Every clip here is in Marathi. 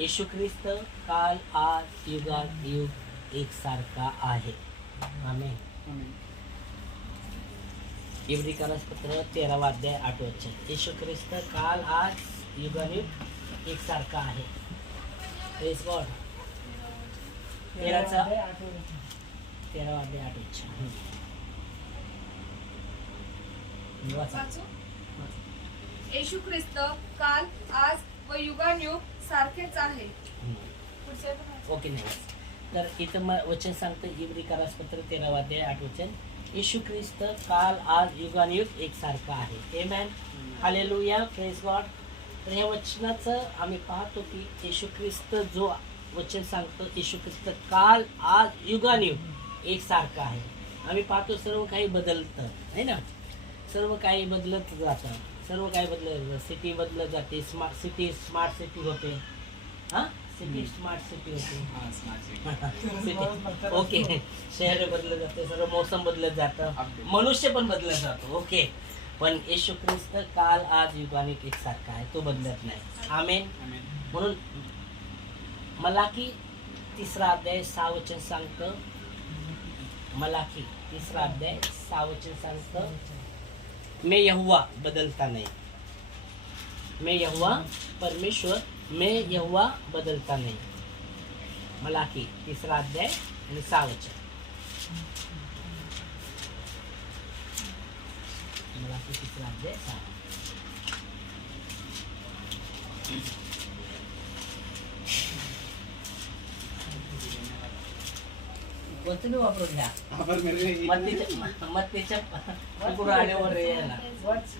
येशू ख्रिस्त काल आज युगानुयुग एक सारखा आहे. आमेन. इब्रिकारास पत्र 13 अध्याय 8 वचन. येशू ख्रिस्त काल आज युगानुयुग एक सारखा आहे. Praise God. 13 अध्याय 8 वचन. वाचू? येशू ख्रिस्त काल आज व युगानुयुग सारखेच आहे. पुढचे पण वाचा. ओके नाही. तर इथं वचन सांगतं इब्रिकारास पत्र 13 अध्याय 8 वचन. येशू ख्रिस्त काल आज युगानुयुग एक सारखा आहे. आमेन. हालेलुया. Praise God. तर या वचनाचं आम्ही पाहतो की येशू ख्रिस्त जो वचन सांगतो येशू ख्रिस्त काल आज युगानुयुग एक सारखा आहे. आम्ही पाहतो सर्व काही बदलतं आहे ना. सर्व काही बदलत जातं. सर्व काही बदलत. सिटी बदलत जाते. स्मार्ट सिटी होते. हां सिटी स्मार्ट सिटी होते. ओके. शहर बदलत जाते. सर्व मौसम बदलत जातं. मनुष्य पण बदलत जातो. ओके. पण येशू ख्रिस्त काल आज युगानुयुग एक सारखा आहे. तो बदलत नाही. आमेन. म्हणून मलाकी 3 अध्याय 6 वचन सांगतं. मलाकी 3 अध्याय 6 वचन सांगतं. मैं यहोवा बदलता नहीं. मैं यहोवा परमेश्वर, मैं यहोवा बदलता नहीं. मलाकी 3 अध्याय आणि 6 वचन. मलाकी 3 अध्याय 6. वचन वापरून घ्या. मत्तीच्या पुराण्यावर येणार.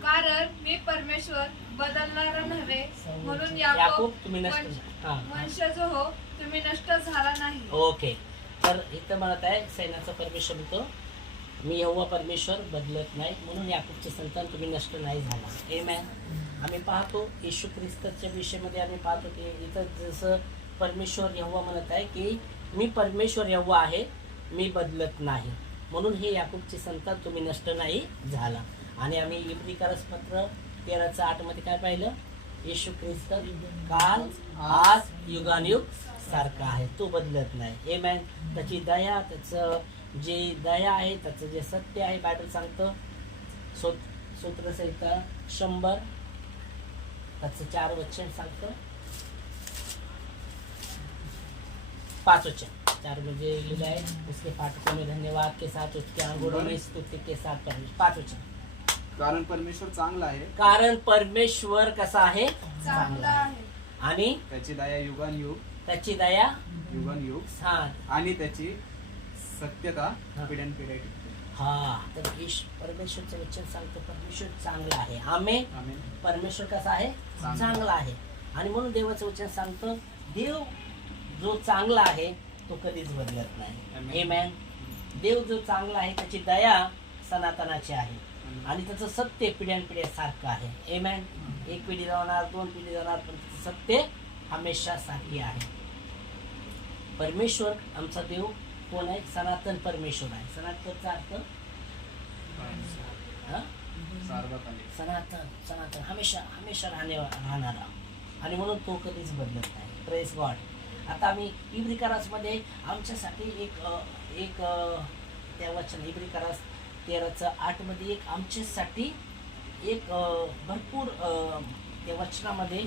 कारण मी परमेश्वर बदलणारा नव्हे म्हणून याकूब तुम्ही नष्ट. मनुष्य जो हो तुम्ही नष्ट झाला नाही. ओके. तर इथं म्हणत आहे सैन्याचा परमेश्वर म्हणतो मी यहोवा परमेश्वर बदलत नाही म्हणून याकूबचे संतान तुम्ही नष्ट नाही झाला. आमेन. आम्ही पाहतो येशू ख्रिस्ताच्या विषयामध्ये आम्ही पाहतो की इथं जसं परमेश्वर यहोवा म्हणत आहे की मी परमेश्वर यहोवा आहे, मी बदलत नाही म्हणून हे याकूबचे संतान तुम्ही नष्ट नाही झाला. आणि आम्ही इब्रिकारास पत्र 13:8 मध्ये काय पाहिलं. येशू ख्रिस्त काल आज युगानुयुग सारखा आहे. तो बदलत नाही. आमेन. त्याची दया, त्याचं जे दया आहे, त्याचं जे सत्य आहे बायबल सांगतं. सूत्रसंहिता 100 त्याचं 4 वचन सांगतं. 5 वचन 4 म्हणजे लिहिले आहे. उसके फाटकों में धन्यवाद के साथ उसके अंगूठों में स्तुति के साथ 5 वचन. कारण परमेश्वर चांगला आहे. कारण परमेश्वर कसा आहे. चांगला आहे. आणि त्याची दया युगानुयुग. त्याची दया युगानुयुग. हा. आणि त्याची सत्यता पिढ्यानपिढ्या टिकते. हा. तर परमेश्वरचं वचन सांगतो परमेश्वर चांगला आहे. आमेन. परमेश्वर कसा आहे. चांगला आहे. आणि म्हणून देवाचं वचन सांगतं देव जो चांगला आहे तो कधीच बदलत नाही. आमेन. देव जो चांगला आहे त्याची दया सनातनाची आहे आणि त्याचं सत्य पिढ्यानपिढ्या सारखं आहे. आमेन. 1 पिढी जाणार, 2 पिढी जाणार, पण सत्य हमेशा सारखी आहे. परमेश्वर आमचा देव कोण आहे. सनातन परमेश्वर आहे. सनातनचा अर्थ सनातन हमेशा राहणारा आणि म्हणून तो कधीच बदलत नाही. Praise God. आता आम्ही इब्रिकारास मध्ये आमच्यासाठी एक त्या वचन इब्रिकारास 13:8 मध्ये एक आमच्यासाठी एक भरपूर त्या वचनामध्ये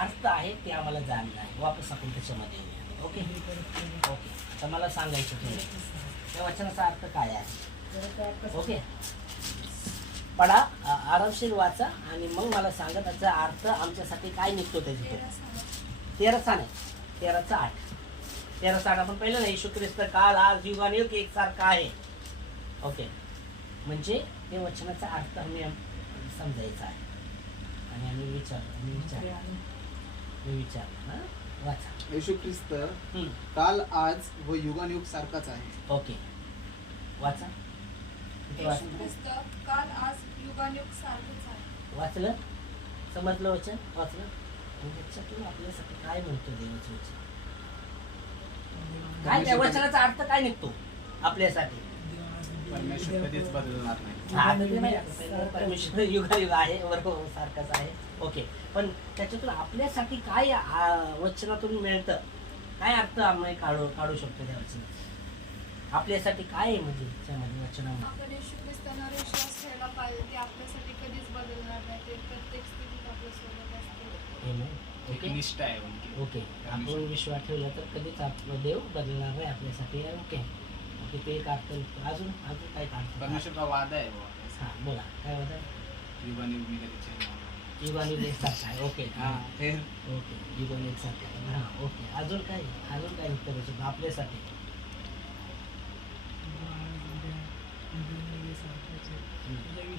अर्थ आहे ते आम्हाला जाणलं आहे. वापस आपण त्याच्यामध्ये येऊया. ओके. आता मला सांगायचं तुम्ही त्या वचनाचा अर्थ काय आहे. ओके. पडा आरामशीर वाचा आणि मग मला सांगा त्याचा अर्थ आमच्यासाठी काय निघतो त्याच्यातून. 13:8 13:8 आपण पहिलं ना. येशू ख्रिस्त काल आज युगानुयुग एक सारखा आहे. ओके. म्हणजे ते वचनाचा अर्थ आम्ही समजायचा आहे. आणि आम्ही विचारलं हां. वाचा. येशू ख्रिस्त काल आज व युगानुयुग सारखाच आहे. ओके. वाचा. येशू ख्रिस्त काल आज युगानुयुग सारखेच आहे. वाचलं. समजलं वचन. वाचलं. त्याच्यातून आपल्यासाठी काय म्हणतो देवाचं वचन. काय त्या वचनाचा अर्थ काय निघतो आपल्यासाठी. परमेश्वर कधीच बदलणार नाही. हा, ते माहिती आहे. परमेश्वर युगायुग आहे, बरोबर सारखाच आहे. ओके, पण त्याच्यातून आपल्यासाठी काय वचनातून मिळतं, काय अर्थ आम्ही काढू काढू शकतो त्या वचनात? आपल्यासाठी काय आहे म्हणजे त्यामध्ये वचनामध्ये? आपण येशू ख्रिस्तांवर विश्वास ठेवला पाहिजे. ते आपल्यासाठी कधीच बदलणार नाही. ते प्रत्येक स्थितीत आपल्यासोबत असते. Amen. एक ओके निष्ठा आहे उनकी. ओके, आपण विश्वास ठेवला तर कधीच आपलं देव बदलणार नाही आपल्यासाठी. ओके ओके, ते एक अर्थ. अजून अजून काय काढतो? परमेश्वर का वादा आहे बुवा. हां बोला, काय होतं? युगानुयुग मी कधी change होणार नाही. युगानुग एकसारखा आहे. ओके हा, ते ओके, युगानुग एकसारखा आहे. हां ओके, अजून काय उत्तर सुद्धा आपल्यासाठी?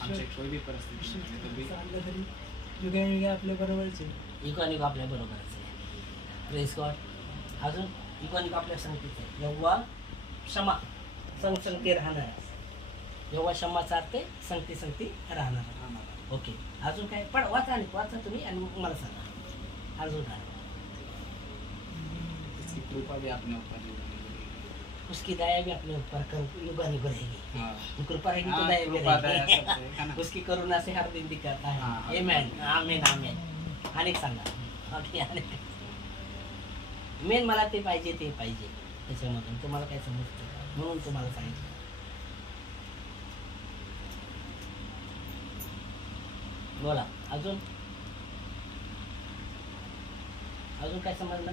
आमची कोई भी परिस्थिती नाही, तर बी युगायुगे आपल्या बरोबरच आहे. युगानुग आपल्या बरोबरच आहे. Press God. अजून युगानुग आपल्या संगतीच आहे. यहोवा क्षमा संगती राहणार. यहोवा क्षमाचा अर्थ आहे संगती राहणार. राहणार. ओके, अजून काय? पण वाचा तुम्ही आणि मग मला सांगा अजून काय. इसकी कृपा भी अपने ऊपर युगानुयुग. उसकी दया भी अपने ऊपर युगानुग रहेगी. हाँ. कृपा रहेगी तो हाँ, दया भी कृपा दया रहेगी. सब है ना? उसकी करुणा से हर दिन दिखाता है. हाँ. आमेन आमेन आमेन. अनेक सांगा. ओके, अनेक. मेन मला ते पाहिजे त्याच्यामधून तुम्हाला काय समजतं म्हणून तुम्हाला सांगितलं. बोला अजून काय समजलं?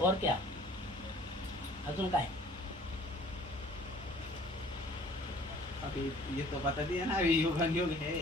और क्या? अजून काय? अभी ये तो बता दिया ना, अभी युगानुयुग है.